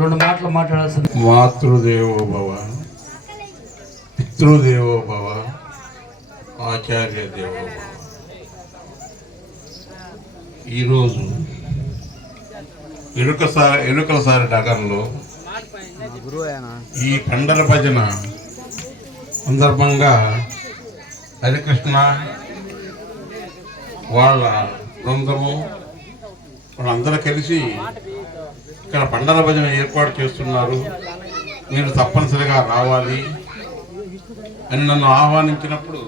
రెండు మాటలు మాట్లాడాల్సింది. మాతృదేవో భవ, పితృదేవో భవ, ఆచార్య దేవో భవ. ఈరోజు ఎరుకలసారి నగర్లో ఈ పండర భజన సందర్భంగా హరికృష్ణ వాళ్ళ బృందము వాళ్ళందరూ కలిసి ఇక్కడ పండర భజన ఏర్పాటు చేస్తున్నారు. నేను తప్పనిసరిగా రావాలి అని నన్ను ఆహ్వానించినప్పుడు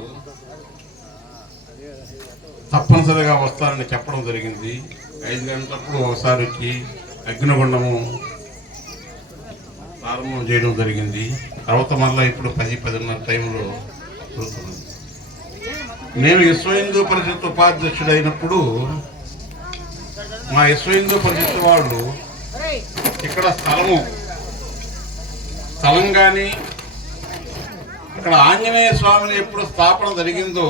తప్పనిసరిగా వస్తానని చెప్పడం జరిగింది. 5 గంటలప్పుడు ఒకసారి వచ్చి అగ్నిగుండము ప్రారంభం చేయడం జరిగింది. తర్వాత మళ్ళీ ఇప్పుడు 10-10:30 టైంలో జరుగుతుంది. నేను విశ్వ హిందూ పరిషత్ ఉపాధ్యక్షుడైనప్పుడు మా విశ్వ హిందూ పరిషత్ వాళ్ళు ఇక్కడ స్థలం కానీ ఇక్కడ ఆంజనేయ స్వామిని ఎప్పుడు స్థాపన జరిగిందో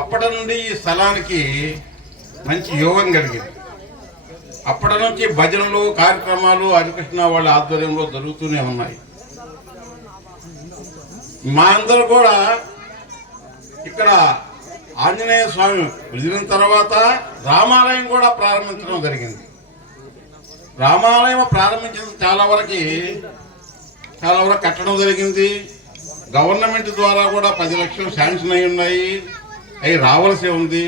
అప్పటి నుండి ఈ స్థలానికి మంచి యోగం కలిగింది. అప్పటి నుంచి భజనలు కార్యక్రమాలు హరికృష్ణ వాళ్ళ ఆధ్వర్యంలో జరుగుతూనే ఉన్నాయి. మా అందరూ కూడా ఇక్కడ ఆంజనేయ స్వామి విడిచిన తర్వాత రామాలయం కూడా ప్రారంభించడం జరిగింది. రామాలయం ప్రారంభించిన చాలా వరకు కట్టడం జరిగింది. గవర్నమెంట్ ద్వారా కూడా 10 లక్షలు శాంక్షన్ అయి ఉన్నాయి, అవి రావాల్సి ఉంది.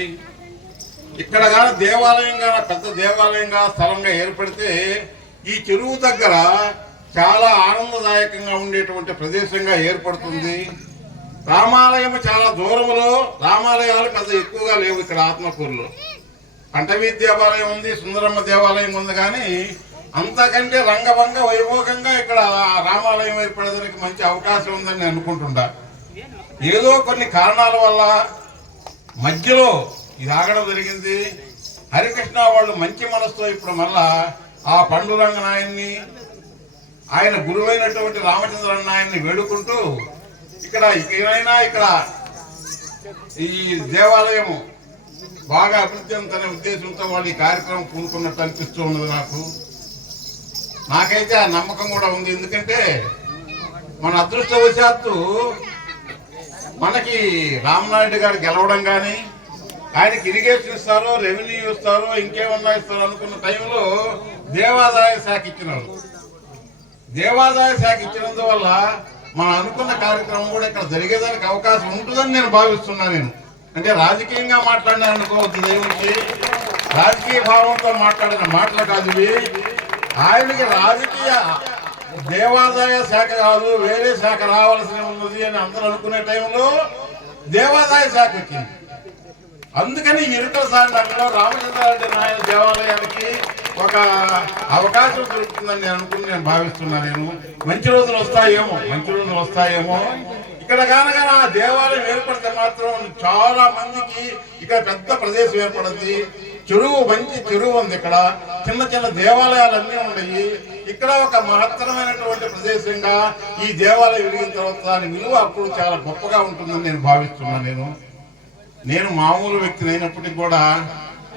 ఇక్కడ కానీ దేవాలయంగా పెద్ద దేవాలయంగా స్థలంగా ఏర్పడితే ఈ చెరువు దగ్గర చాలా ఆనందదాయకంగా ఉండేటువంటి ప్రదేశంగా ఏర్పడుతుంది. రామాలయం చాలా దూరంలో, రామాలయాలు పెద్ద ఎక్కువగా లేవు ఇక్కడ ఆత్మకూరులో. కంఠవీధి దేవాలయం ఉంది, సుందరమ్మ దేవాలయం ఉంది, కానీ అంతకంటే రంగభంగ వైభోగంగా ఇక్కడ రామాలయం ఏర్పడడానికి మంచి అవకాశం ఉందని నేను అనుకుంటున్నా. ఏదో కొన్ని కారణాల వల్ల మధ్యలో ఇది ఆగడం జరిగింది. హరికృష్ణ వాళ్ళు మంచి మనసుతో ఇప్పుడు మళ్ళా ఆ పండురంగ నాయన్ని, ఆయన గురువైనటువంటి రామచంద్ర నాయన్ని వేడుకుంటూ ఇక్కడ ఈ దేవాలయము బాగా అభివృద్ధి అనే ఉద్దేశంతో వాళ్ళు ఈ కార్యక్రమం పూనుకున్నట్టు అనిపిస్తూ ఉన్నది. నాకైతే ఆ నమ్మకం కూడా ఉంది. ఎందుకంటే మన అదృష్టవశాత్తు మనకి రామనాయుడు గారు గెలవడం కానీ, ఆయనకి ఇరిగేషన్ ఇస్తారో, రెవెన్యూ ఇస్తారో, ఇంకేమన్నా ఇస్తారో అనుకున్న టైంలో దేవాదాయ శాఖ ఇచ్చినారు. దేవాదాయ శాఖ ఇచ్చినందువల్ల మనం అనుకున్న కార్యక్రమం కూడా ఇక్కడ జరిగేదానికి అవకాశం ఉంటుందని నేను భావిస్తున్నాను. అంటే రాజకీయంగా మాట్లాడినాను అనుకోవద్దు, దయవుంచి రాజకీయ భావంతో మాట్లాడిన మాటలు కాదు ఇవి. ఆయనకి రాజకీయ దేవాదాయ శాఖ కాదు, వేరే శాఖ రావాల్సి ఉన్నది అని అందరూ అనుకునే టైంలో దేవాదాయ శాఖ వచ్చింది. అందుకని ఇరుకలసారి నగరంలో రామచంద్రారెడ్డి నాయన దేవాలయానికి ఒక అవకాశం దొరుకుతుందని నేను భావిస్తున్నాను. మంచి రోజులు వస్తాయేమో. ఇక్కడ కనుక ఆ దేవాలయం ఏర్పడితే మాత్రం చాలా మందికి ఇక్కడ పెద్ద ప్రదేశం ఏర్పడుతుంది. మంచి చెరువు ఉంది, ఇక్కడ చిన్న చిన్న దేవాలయాలన్నీ ఉన్నాయి. ఇక్కడ ఒక మహత్తరమైనటువంటి ప్రదేశంగా ఈ దేవాలయం వెలిగిన తర్వాత దాని విలువ అప్పుడు చాలా గొప్పగా ఉంటుందని నేను భావిస్తున్నాను. నేను మామూలు వ్యక్తిని అయినప్పటికీ కూడా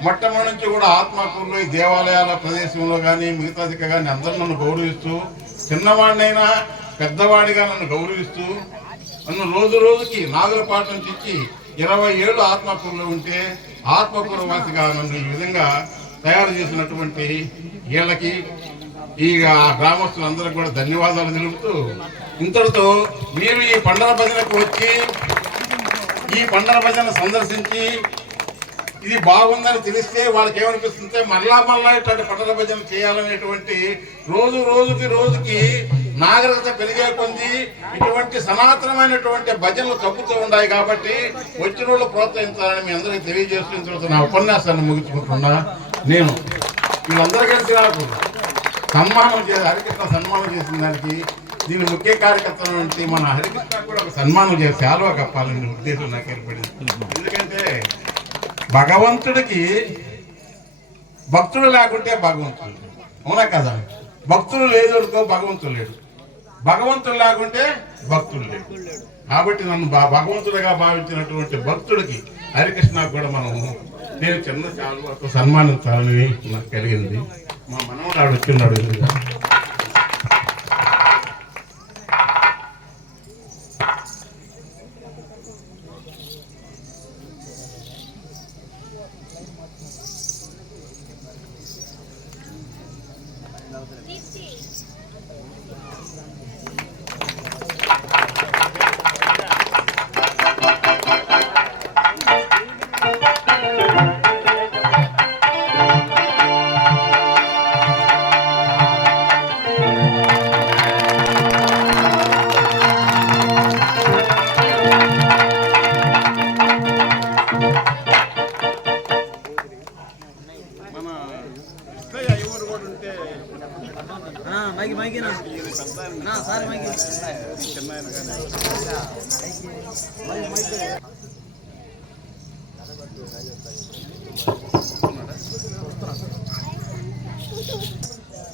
మొట్టమొదటి నుంచి కూడా ఆత్మకూరులో ఈ దేవాలయాల ప్రదేశంలో కానీ మిగతాది కానీ అందరూ నన్ను గౌరవిస్తూ, చిన్నవాడినైనా పెద్దవాడిగా నన్ను గౌరవిస్తూ, నన్ను రోజుకి నాగులపాట నుంచి ఇచ్చి 20 ఏళ్ళు ఆత్మకూరులో ఉంటే ఆత్మకూరు వాసిగా నన్ను ఈ విధంగా తయారు చేసినటువంటి వీళ్ళకి ఈ గ్రామస్తులందరికీ కూడా ధన్యవాదాలు తెలుపుతూ, ఇంతటితో మీరు ఈ పండర భజనకు వచ్చి ఈ పండర భజన సందర్శించి ఇది బాగుందని తెలిస్తే వాళ్ళకి ఏమనిపిస్తుంటే మళ్ళా ఇట్లాంటి పండర భజన చేయాలనేటువంటి రోజుకి నాగరికత పెరిగే కొంది ఇటువంటి సనాతనమైనటువంటి భజనలు తగ్గుతూ ఉన్నాయి. కాబట్టి వచ్చిన వాళ్ళు ప్రోత్సహించాలని మీ అందరికీ తెలియజేస్తున్న తర్వాత నా ఉపన్యాసాన్ని ముగించుకుంటున్నా. నేను వీళ్ళందరూ కలిసి నాకు హరికృష్ణ సన్మానం చేసిన దానికి దీని ముఖ్య కార్యకర్తల నుంచి మన హరికృష్ణ కూడా ఒక సన్మానం చేసి శాలువా కప్పాలనే ఉద్దేశం నాకు ఏర్పడింది. ఎందుకంటే భగవంతుడికి భక్తుడు లేకుంటే భగవంతుడు, అవునా కదా? భక్తులు లేదుకో భగవంతుడు లేడు, భగవంతుడు లేకుంటే భక్తుడు లేడు. కాబట్టి నన్ను భగవంతుడిగా భావించినటువంటి భక్తుడికి హరికృష్ణ కూడా నేను చిన్న శాలువాతో సన్మానించాలని నాకు కలిగింది. మా మనవడు వచ్చిన్నాడు.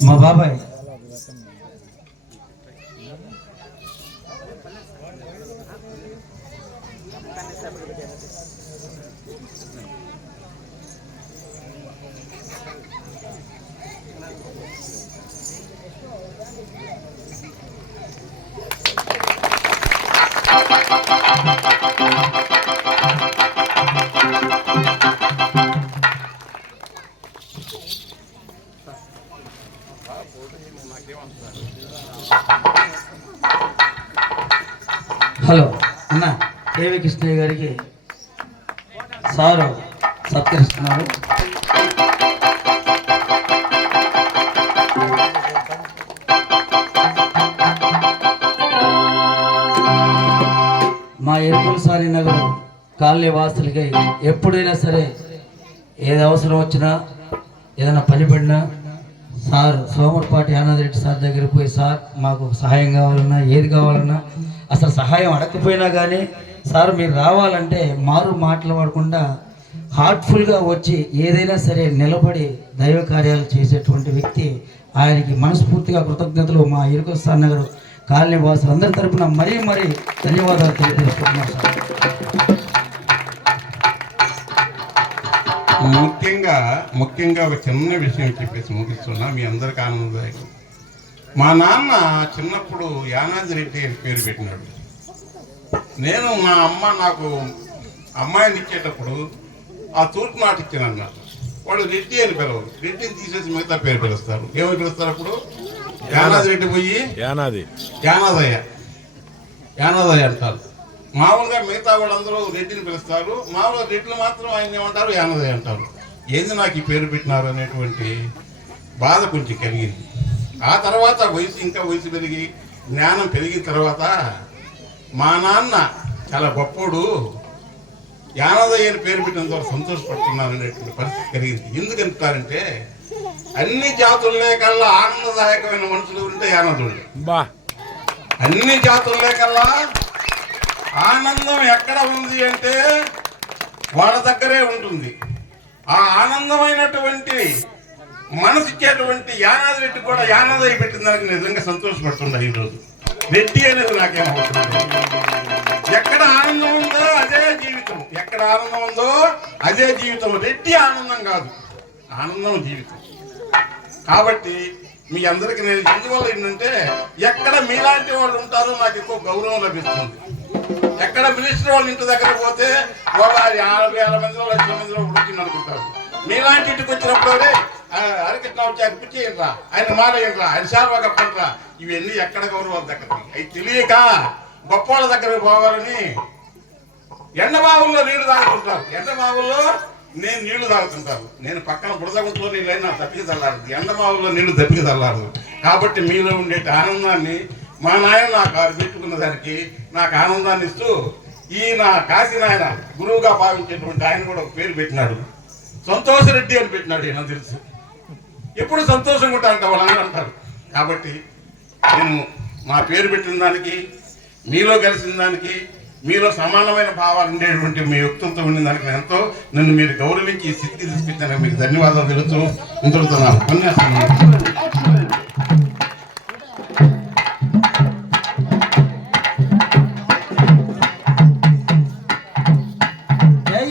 మా బాబాయ్ హలో అన్న కేవీ కృష్ణయ్య గారికి సారు సత్కరిస్తున్నారు. మా ఎరుకులసాని నగర్ కాలనీ వాసులకి ఎప్పుడైనా సరే ఏది అవసరం వచ్చినా ఏదైనా పని పడినా సార్ సోమరపాటి ఆనందరెడ్డి సార్ దగ్గరికి పోయి సార్ మాకు సహాయం కావాలన్నా ఏది కావాలన్నా అసలు సహాయం అడగకపోయినా కానీ సార్ మీరు రావాలంటే మారు మాట్లాడకుండా హార్ట్ఫుల్గా వచ్చి ఏదైనా సరే నిలబడి దైవ కార్యాలు చేసేటువంటి వ్యక్తి. ఆయనకి మనస్ఫూర్తిగా కృతజ్ఞతలు మా ఎరుకులసాని నగర్ కాలనీ వాసులు అందరి తరఫున మరీ ధన్యవాదాలు తెలియజేస్తున్నాం సార్. ముఖ్యంగా ఒక చిన్న విషయం చెప్పేసి ముగిస్తున్నా, మీ అందరికి ఆనందదాయకం. మా నాన్న చిన్నప్పుడు యానాది రెడ్డి అని పేరు పెట్టినాడు. నేను మా అమ్మ నాకు అమ్మాయిని ఇచ్చేటప్పుడు ఆ తూర్పు నాటి ఇచ్చాను అన్నమాట. వాడు రెడ్డి అని పిలవరు, రెడ్డిని తీసేసి మిగతా పేరు పిలుస్తారు. ఏమని పిలుస్తారు అప్పుడు? యానాది రెడ్డి పోయి యానాదయ్య అంటారు. మామూలుగా మిగతా వాళ్ళందరూ రెడ్డిని పిలుస్తారు, మామూలుగా రెడ్డిలు మాత్రం ఆయన ఏమంటారు? యానదయ్య అంటారు. ఏంది నాకు ఈ పేరు పెట్టినారు అనేటువంటి బాధ కొంచెం కలిగింది. ఆ తర్వాత వయసు పెరిగి జ్ఞానం పెరిగిన తర్వాత మా నాన్న చాలా గొప్పోడు, యానదయ్య అని పేరు పెట్టినంత సంతోషపడుతున్నాను అనేటువంటి పరిస్థితి కలిగింది. ఎందుకంటారంటే అన్ని జాతులే కల్లా ఆనందదాయకమైన మనుషులు ఉంటే యానదుడు. అన్ని జాతులే కల్లా ఆనందం ఎక్కడ ఉంది అంటే వాళ్ళ దగ్గరే ఉంటుంది. ఆ ఆనందమైనటువంటి మనసు ఇచ్చేటువంటి యానాది రెడ్డి కూడా యానాదయ్య పెట్టిన దానికి నిజంగా సంతోషపడుతుండ. ఈరోజు రెడ్డి అనేది నాకేమవుతుంది, ఎక్కడ ఆనందం ఉందో అదే జీవితం, ఎక్కడ ఆనందం ఉందో అదే జీవితం. రెడ్డి ఆనందం కాదు, ఆనందం జీవితం. కాబట్టి మీ అందరికి నేను ఎందువల్ల ఏంటంటే ఎక్కడ మీలాంటి వాళ్ళు ఉంటారో నాకు ఎక్కువ గౌరవం లభిస్తుంది. ఎక్కడ మినిస్టర్ వాళ్ళ ఇంటి దగ్గర పోతే 50,000 మందిలో 1,00,000 మందిలో ఉడికింది అనుకుంటారు. మీలాంటి ఇంటికి వచ్చినప్పుడు అరకట్లా వచ్చి పిచ్చేయండిరా, ఆయన మారేయండిరా, ఆయన సేవ కప్పండిరా, ఇవన్నీ ఎక్కడ గౌరవం దగ్గర అవి తెలియక గొప్ప వాళ్ళ దగ్గరకు పోవాలని ఎండబావుల్లో నీళ్లు తాగుతుంటారు. ఎండబావుల్లో నేను నీళ్లు తాగుతుంటాను. నేను పక్కన బురదగుంట్లో నీళ్ళైనా నా తప్పికి చల్లారదు, ఎండబావుల్లో నీళ్లు తప్పికి చల్లారదు. కాబట్టి మీలో ఉండే ఆనందాన్ని మా నాయన నాకు పెట్టుకున్న దానికి నాకు ఆనందాన్ని ఇస్తూ ఈ నా కాశీ నాయన గురువుగా భావించేటువంటి ఆయన కూడా ఒక పేరు పెట్టినాడు, సంతోషరెడ్డి అని పెట్టినాడు. నాకు తెలుసు ఎప్పుడు సంతోషంగా ఉంటారంట వాళ్ళందరూ అంటారు. కాబట్టి నేను మా పేరు పెట్టిన దానికి, మీలో కలిసిన దానికి, మీలో సమానమైన భావాలు ఉండేటువంటి మీ వ్యక్తిత్వంతో ఉండిన దానికి ఎంతో నన్ను మీరు గౌరవించి ఈ స్థితికి తీసుకొచ్చాను. మీకు ధన్యవాదాలు తెలుస్తూ ఇంతటితో నా ఉపన్యాసం